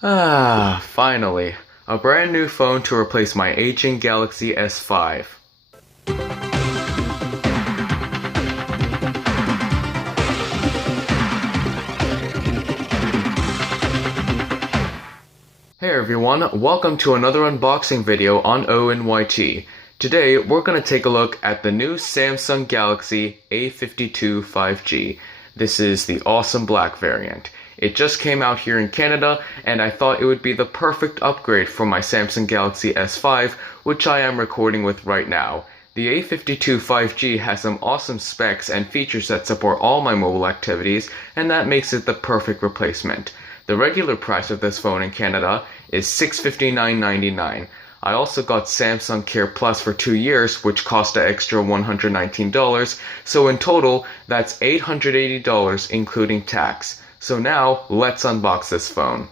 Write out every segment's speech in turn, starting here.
Ah, finally. A brand new phone to replace my aging Galaxy S5. Hey everyone, welcome to another unboxing video on ONYT. Today, we're going to take a look at the new Samsung Galaxy A52 5G. This is the awesome black variant. It just came out here in Canada, and I thought it would be the perfect upgrade for my Samsung Galaxy S5, which I am recording with right now. The A52 5G has some awesome specs and features that support all my mobile activities, and that makes it the perfect replacement. The regular price of this phone in Canada is $659.99. I also got Samsung Care Plus for 2 years, which cost an extra $119, so in total, that's $880 including tax. So now, let's unbox this phone.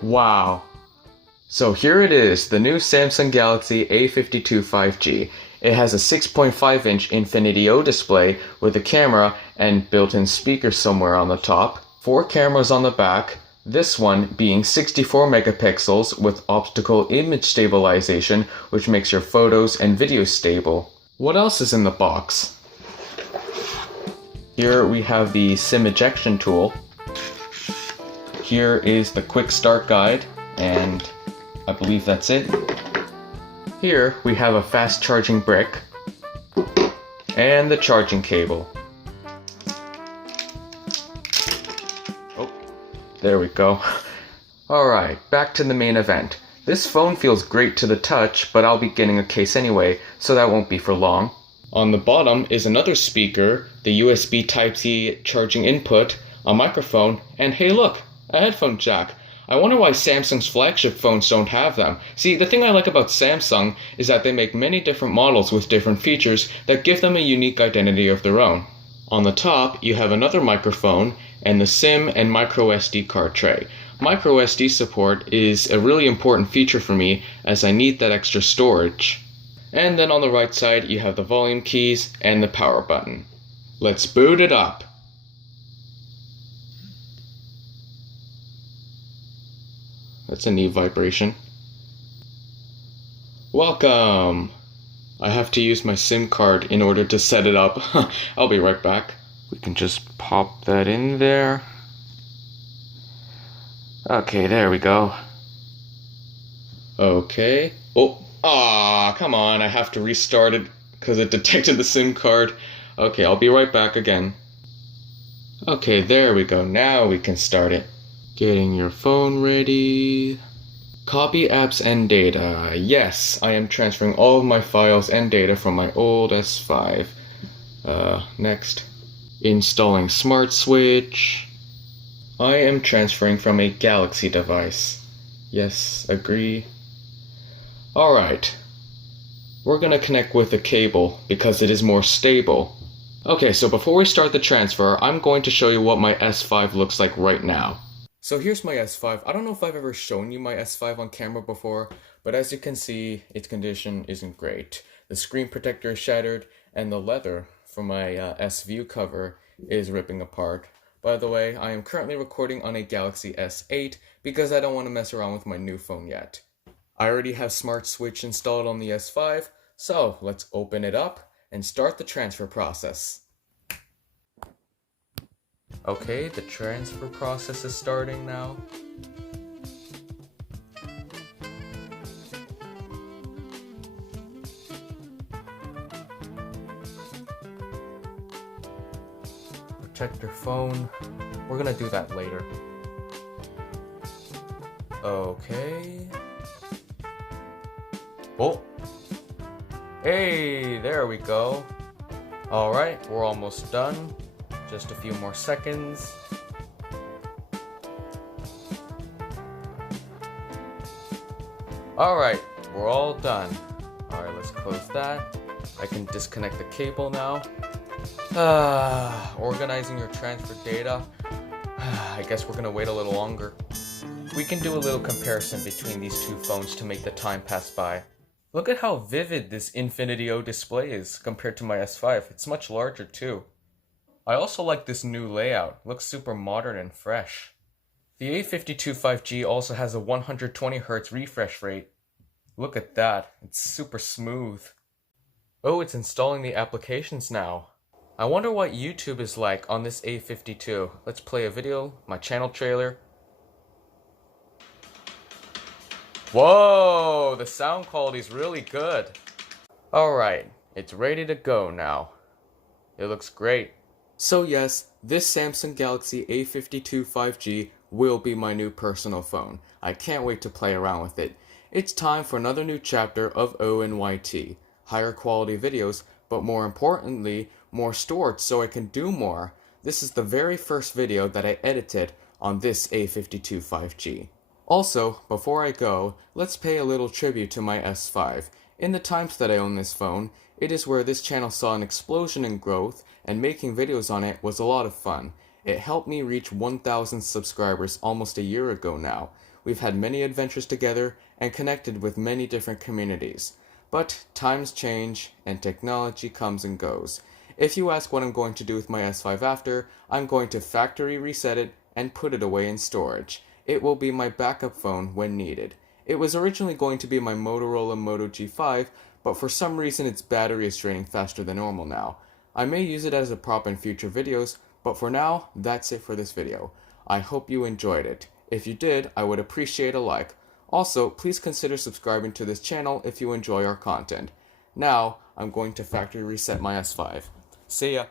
Wow. So here it is, the new Samsung Galaxy A52 5G. It has a 6.5-inch Infinity O display with a camera and built-in speakers somewhere on the top, 4 cameras on the back, this one being 64 megapixels with optical image stabilization, which makes your photos and videos stable. What else is in the box? Here we have the SIM ejection tool. Here is the quick start guide, and I believe that's it. Here we have a fast charging brick and the charging cable. Oh, there we go. Alright, back to the main event. This phone feels great to the touch, but I'll be getting a case anyway, so that won't be for long. On the bottom is another speaker, the USB Type-C charging input, a microphone, and hey look, a headphone jack. I wonder why Samsung's flagship phones don't have them. See, the thing I like about Samsung is that they make many different models with different features that give them a unique identity of their own. On the top, you have another microphone and the SIM and microSD card tray. MicroSD support is a really important feature for me as I need that extra storage. And then on the right side, you have the volume keys and the power button. Let's boot it up. That's a neat vibration. Welcome! I have to use my SIM card in order to set it up. I'll be right back. We can just pop that in there. Okay, there we go. Okay. Come on, I have to restart it because it detected the SIM card. Okay, I'll be right back again. Okay, there we go. Now we can start it. Getting your phone ready. Copy apps and data. Yes, I am transferring all of my files and data from my old S5. Next. Installing Smart Switch. I am transferring from a Galaxy device. Yes, agree. Alright. We're gonna connect with a cable because it is more stable. Okay, so before we start the transfer, I'm going to show you what my S5 looks like right now. So here's my S5. I don't know if I've ever shown you my S5 on camera before, but as you can see, its condition isn't great. The screen protector is shattered, and the leather from my S-View cover is ripping apart. By the way, I am currently recording on a Galaxy S8 because I don't want to mess around with my new phone yet. I already have Smart Switch installed on the S5, so let's open it up and start the transfer process. Okay, the transfer process is starting now. Protect your phone. We're gonna do that later. Okay. Oh! Hey, there we go. Alright, we're almost done. Just a few more seconds. Alright, we're all done. Alright, let's close that. I can disconnect the cable now. Organizing your transfer data. I guess we're gonna wait a little longer. We can do a little comparison between these two phones to make the time pass by. Look at how vivid this Infinity O display is compared to my S5. It's much larger too. I also like this new layout. Looks super modern and fresh. The A52 5G also has a 120Hz refresh rate. Look at that. It's super smooth. Oh, it's installing the applications now. I wonder what YouTube is like on this A52. Let's play a video, my channel trailer. Whoa, the sound quality is really good. Alright, it's ready to go now. It looks great. So yes, this Samsung Galaxy A52 5G will be my new personal phone. I can't wait to play around with it. It's time for another new chapter of ONYT. Higher quality videos, but more importantly, more storage so I can do more. This is the very first video that I edited on this A52 5G. Also, before I go, let's pay a little tribute to my S5. In the times that I own this phone, it is where this channel saw an explosion in growth, and making videos on it was a lot of fun. It helped me reach 1,000 subscribers almost a year ago now. We've had many adventures together and connected with many different communities. But times change and technology comes and goes. If you ask what I'm going to do with my S5 after, I'm going to factory reset it and put it away in storage. It will be my backup phone when needed. It was originally going to be my Motorola Moto G5, but for some reason its battery is draining faster than normal now. I may use it as a prop in future videos, but for now, that's it for this video. I hope you enjoyed it. If you did, I would appreciate a like. Also, please consider subscribing to this channel if you enjoy our content. Now, I'm going to factory reset my S5. See ya!